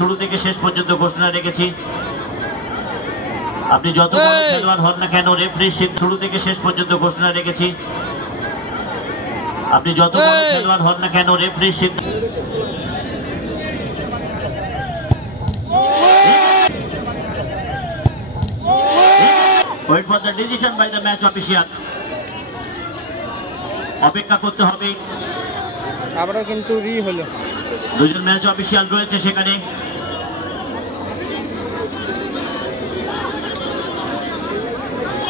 শুরু থেকে শেষ পর্যন্ত ঘোষণা রেখেছি, আপনি যত বড় খেলোয়াড় হন না কেন রেফারি শুরু থেকে শেষ পর্যন্ত ঘোষণা রেখেছি, আপনি যত বড় খেলোয়াড় হন না কেন referee wait for the decision by the match officials। অপেক্ষা করতে হবে, আবারও কিন্তু রি হলো। দুজন ম্যাচ অফিসিয়াল রয়েছে সেখানে।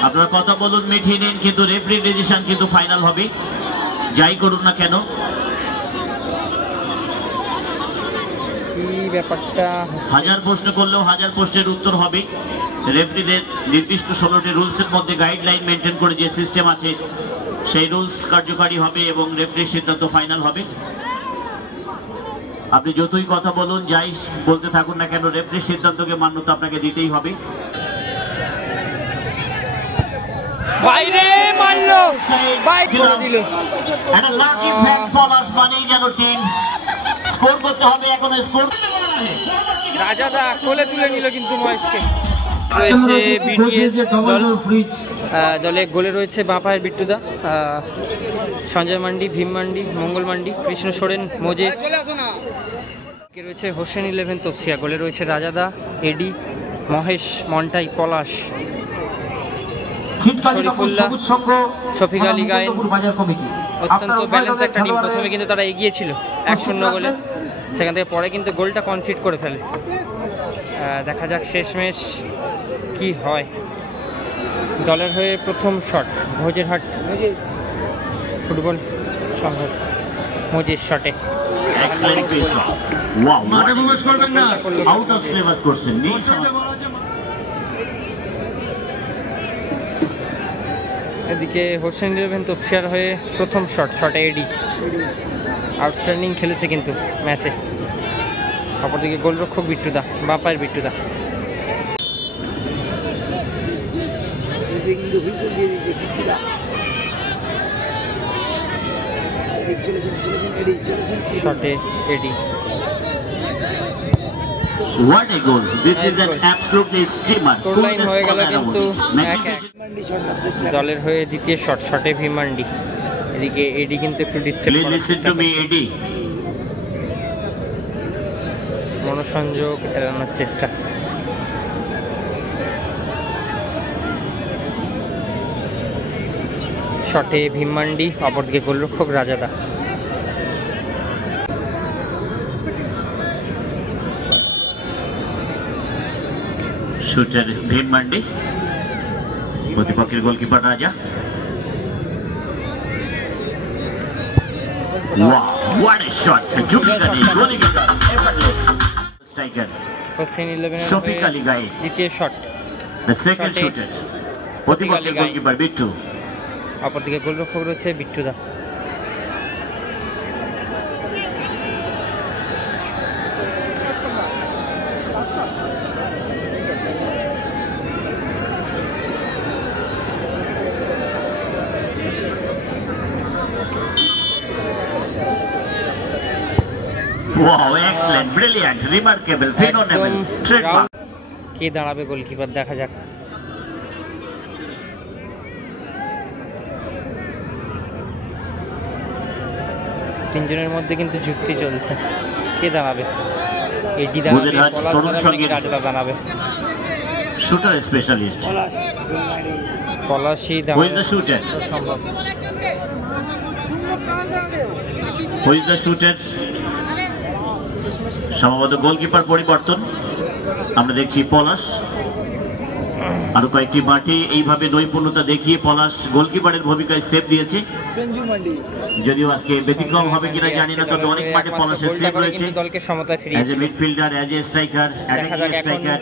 আপনারা কথা বলুন, মিটিয়ে নিন, কিন্তু রেফারি ডিসিশন কিন্তু ফাইনাল হবে, যাই করুন না কেন। কি ব্যাপারটা, হাজার প্রশ্ন করলেও হাজার প্রশ্নের উত্তর হবে। রেফারিদের নির্দিষ্ট 16টি রুলসের মধ্যে গাইডলাইন মেনটেন করে যে সিস্টেম আছে সেই রুলস কার্যকারী হবে এবং রেফারির সিদ্ধান্ত ফাইনাল হবে। আপনি যতই কথা বলুন, যাই বলতে থাকুন না কেন, রেফারির সিদ্ধান্তকে মান্যতা আপনাকে দিতেই হবে। বাইরে মারলো, বাইরে করে দিল। একটা লাকি ফ্যান পলাশ মানেই যেন টিম স্কোর করতে হবে। এখন স্কোর রাজাদা কোলে তুলে নিল কিন্তু মহেশকে। রয়েছে বিটিএস দল, দলে গোলে রয়েছে বাঁপায়ের বিট্টুদা, সঞ্জয় মান্ডি, ভীম মান্ডি, মঙ্গল মান্ডি, কৃষ্ণ সোরেন, মোজেস। রয়েছে হোসেন 11 তপসিয়া, গোলে রয়েছে রাজাদা, এডি, মহেশ, মন্টাই, পলাশ, শরীফুল্লাহ, শফিক আলী গায়েন। অত্যন্ত ব্যালেন্স একটা টিম। প্রথমে কিন্তু তারা এগিয়ে ছিল 1-0 গোলে, সেখান থেকে পরে কিন্তু গোলটা কনসিড করে ফেলে। দেখা যাক শেষমেশ কি হয়। দলের হয়ে প্রথম শট ভোজেরহাট ফুটবল সংঘ, মোজেস শটে। এদিকে হোসেন 11 তপসিয়ার হয়ে প্রথম শটে এডি আউটস্ট্যান্ডিং খেলেছে কিন্তু ম্যাচে। অপরদিকে গোলরক্ষক বিট্টুদা, বাঁপায়ের বিট্টুদা। শটে এডি। What a goal! This is an absolutely steamer. Scoreline হয়ে গেল কিন্তু 1-1। দলের হয়ে দ্বিতীয় শটে ভীমান্ডি। এদিকে এডি কিন্তু একটু ডিস্টার্ব করার চেষ্টা করছে, মনোসংযোগ এড়ানোর চেষ্টা। শটে ভীমান্ডি, অপরদিকে গোলরক্ষক রাজাদা। শুটার ভীম মান্ডি, প্রতিপক্ষের গোলকিপার রাজা। Wow, what a shot! Striker Hossain 11 Shafiq Ali গায়ে দ্বিতীয় শট, the second shooter, প্রতিপক্ষের গোলকিপার বিট্টু। অপরদিকে গোলরক্ষক রয়েছে বিট্টুদা। Wow, excellent, brilliant, remarkable, phenomenal, trademark. কে দাঁড়াবে গোলকিপার, দেখা যাক। তিনজনের মধ্যে কিন্তু যুক্তি চলছে, কে দাঁড়াবে? এডি দাঁড়াবে, পলাশ দাঁড়াবে, রাজাদা দাঁড়াবে। শুটার স্পেশালিস্ট পলাশই দাঁড়াবে সম্ভব। Who is the shooter? সম্ভবত গোলকিপার পরিবর্তন আমরা দেখছি, পলাশ। আরো কয়েকটি মাঠে এইভাবে নৈপুণ্যতা দেখিয়ে পলাশ গোলকিপারের ভূমিকায় সেভ দিয়েছে। যদিও আজকে ব্যতিক্রম হবে কিনা জানি না, তবে অনেক মাঠে পলাশের সেভ রয়েছে। দলকে সমতায় ফিরিয়েছে, as a midfielder, as a striker, striker,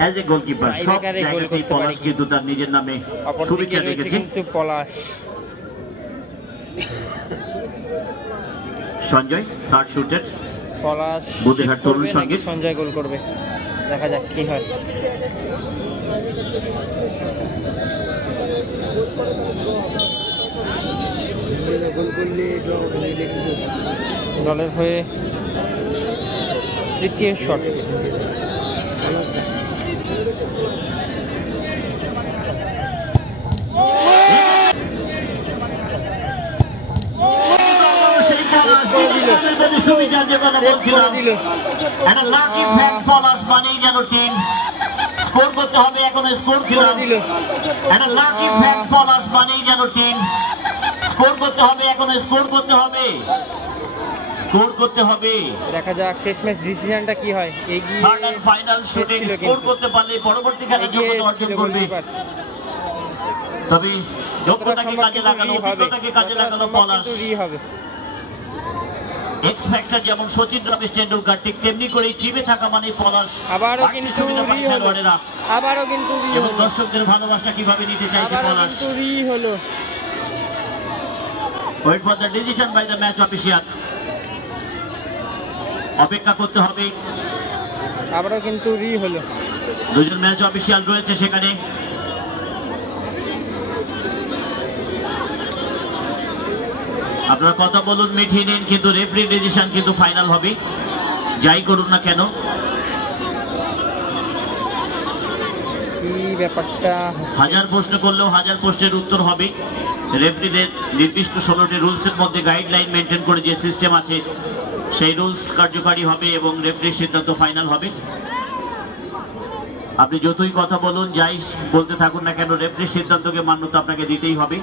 as a goalkeeper, সব জায়গাতেই পলাশ কিন্তু তার নিজের নামে সুবিচার রেখেছে। কিন্তু পলাশ, সঞ্জয় থার্ড শুটার, পলাশ বুধেরহাট তরুণ সঙ্গীত। সঞ্জয় গোল করবে, দেখা যাক কি হয়। দলের হয়ে তৃতীয় শট। স্কোর করতে হবে, এখন স্কোর ছিল একটা লাকি ফ্যাক্ট পলাশ মানেই যেন টিম স্কোর করতে হবে, এখন স্কোর করতে হবে, স্কোর করতে হবে। দেখা যাক শেষ ম্যাচ ডিসিশনটা কি হয়। এগিয়ে third and final shooting score করতে পারলে পরবর্তীকালে যোগ্যতা অর্জন করবে। তবে যোগ্যতাকে কাজে লাগানো, অভিজ্ঞতাকে কাজে লাগানো পলাশ হবে। এক্স ফ্যাক্টর যেমন সচিন রমেশ টেন্ডুলকার, ঠিক তেমনি করে টিমে থাকা মানে পলাশ আবারও কিন্তু খেলোয়াড়েরা, আবারও কিন্তু এবং দর্শকদের ভালোবাসা কিভাবে নিতে চাইছে পলাশ। হলো wait for the decision by the match officials. অপেক্ষা করতে হবে। আবারও কিন্তু হলো। দুজন ম্যাচ অফিশিয়াল রয়েছে সেখানে। আপনারা কথা বলুন, মিঠিয়ে নিন, কিন্তু রেফারি ডিসিশন কিন্তু ফাইনাল হবে, যাই করুন না কেন। কি ব্যাপারটা, হাজার প্রশ্ন করলেও হাজার প্রশ্নের উত্তর হবে। রেফারিদের নির্দিষ্ট 16টি রুলসের মধ্যে গাইডলাইন মেনটেন করে যে সিস্টেম আছে সেই রুলস কার্যকারী হবে এবং রেফারির সিদ্ধান্ত ফাইনাল হবে। আপনি যতই কথা বলুন, যাই বলতে থাকুন না কেন, রেফারির সিদ্ধান্তকে মান্যতা আপনাকে দিতেই হবে।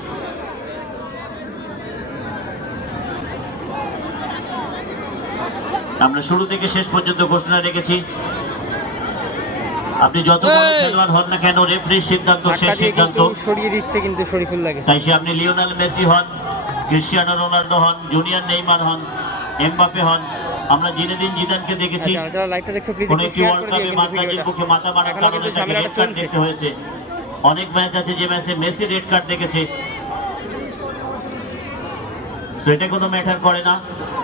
আমরা শুরু থেকে শেষ পর্যন্ত ঘোষণা রেখেছি, আপনি যত বড় খেলোয়াড় হন না কেন, রেফারির সিদ্ধান্ত শেষ সিদ্ধান্ত। সরিয়ে দিচ্ছে কিন্তু শরীফুল লাগে। তাই সে আপনি লিওনেল মেসি হন, ক্রিস্টিয়ানো রোনাল্ডো হন, জুনিয়র নেইমার হন, এমবাপে হন, আমরা জিনেদিন জিদানকে দেখেছি কোন একটি ওয়ার্ল্ড কাপে মার্কাজের মুখে মাথা মারার কারণে তাকে রেড কার্ড দেখতে হয়েছে। অনেক ম্যাচ আছে যে ম্যাচে মেসি রেড কার্ড দেখেছে। সেটা কোনো ম্যাটার করে না,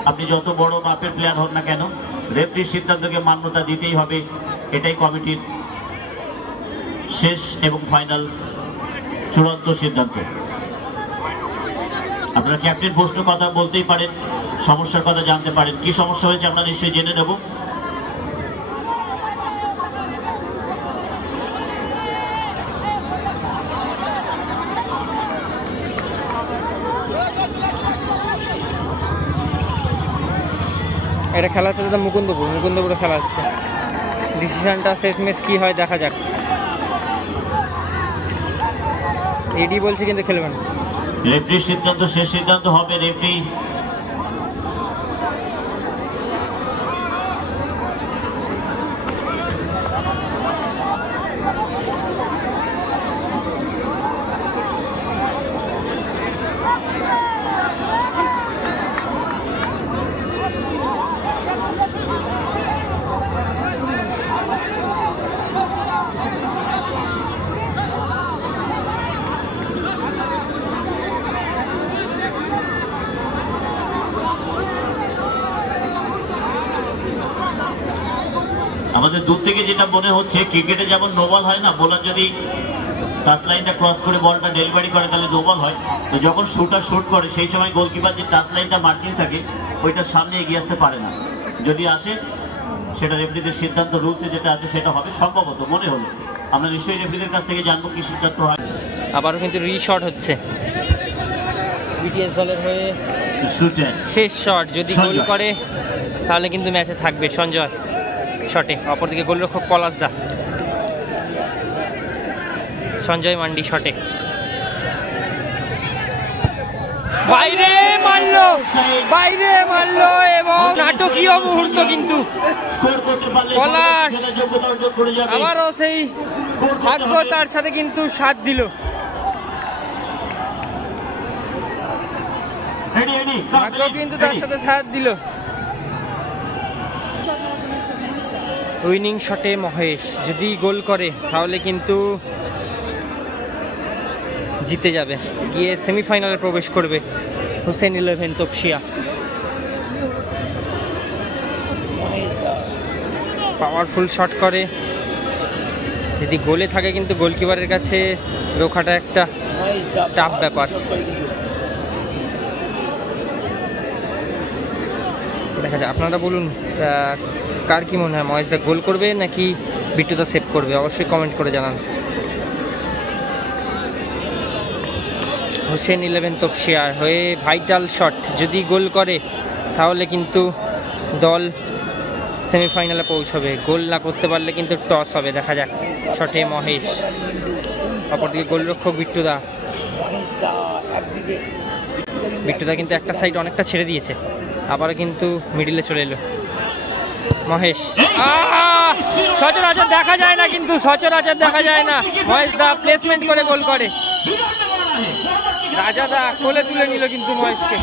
আপনি যত বড় মাপের প্লেয়ার হন না কেন, রেফারির সিদ্ধান্তকে মান্যতা দিতেই হবে। এটাই কমিটির শেষ এবং ফাইনাল চূড়ান্ত সিদ্ধান্ত। আপনারা ক্যাপ্টেন প্রশ্ন কথা বলতেই পারেন, সমস্যার কথা জানতে পারেন। কি সমস্যা হয়েছে আমরা নিশ্চয়ই জেনে নেব। এটা খেলা হচ্ছে মুকুন্দপুরে খেলা হচ্ছে। ডিসিশনটা শেষ ম্যাচ কি হয় দেখা যাক। এডি বলছে কিন্তু খেলবেন। রেফারির সিদ্ধান্ত শেষ সিদ্ধান্ত হবে। রেফারি আমাদের দূর থেকে যেটা মনে হচ্ছে, ক্রিকেটে যেমন নো বল হয় না, বোলার যদি টাচ লাইনটা ক্রস করে বলটা ডেলিভারি করে তাহলে নো বল হয়। তো যখন শুটার শুট করে সেই সময় গোলকিপার যে টাচ লাইনটা মার্কিং থাকে ওইটার সামনে এগিয়ে আসতে পারে না। যদি আসে সেটা রেফারিদের সিদ্ধান্ত, রুলসে যেটা আছে সেটা হবে সম্ভবত, মনে হলো। আমরা নিশ্চয়ই রেফারিদের কাছ থেকে জানবো কি সিদ্ধান্ত হয়। আবারও কিন্তু রিশট হচ্ছে বিটিএস দলের হয়ে। শেষ শট, যদি গোল করে তাহলে কিন্তু ম্যাচে থাকবে সঞ্জয় শটে। অপরদিকে গোলরক্ষক পলাশ দা, সঞ্জয় মান্ডি শটে বাইরে মারলো এবং নাটকীয় মুহূর্ত কিন্তু পলাশ আবারও সেই ভাগ্য তার সাথে কিন্তু সাথ দিল। ভাগ্য কিন্তু তার সাথে সাথ দিল। উইনিং শটে মহেশ, যদি গোল করে তাহলে কিন্তু জিতে যাবে, গিয়ে সেমিফাইনালে প্রবেশ করবে হুসেন 11 তপসিয়া। পাওয়ারফুল শট করে, যদি গোলে থাকে কিন্তু গোলকিপারের কাছে রোখাটা একটা টাফ ব্যাপার। দেখা যায়, আপনারা বলুন কার কি মনে হয়, মহেশদা গোল করবে নাকি বিট্টুদা সেভ করবে? অবশ্যই কমেন্ট করে জানান। হোসেন 11 তপসিয়ার হয়ে ভাইটাল শট, যদি গোল করে তাহলে কিন্তু দল সেমিফাইনালে পৌঁছবে। গোল না করতে পারলে কিন্তু টস হবে, দেখা যাক। শটে মহেশ, অপরদিকে গোলরক্ষক বিট্টুদা। বিট্টুদা কিন্তু একটা সাইড অনেকটা ছেড়ে দিয়েছে, আবারও কিন্তু মিডিলে চলে এলো মহেশ। সচরাচর দেখা যায় না, কিন্তু সচরাচর দেখা যায় না। মহেশ দা প্লেসমেন্ট করে গোল করে। রাজা দা কোলে তুলে নিল কিন্তু মহেশকে।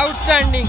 আউটস্ট্যান্ডিং।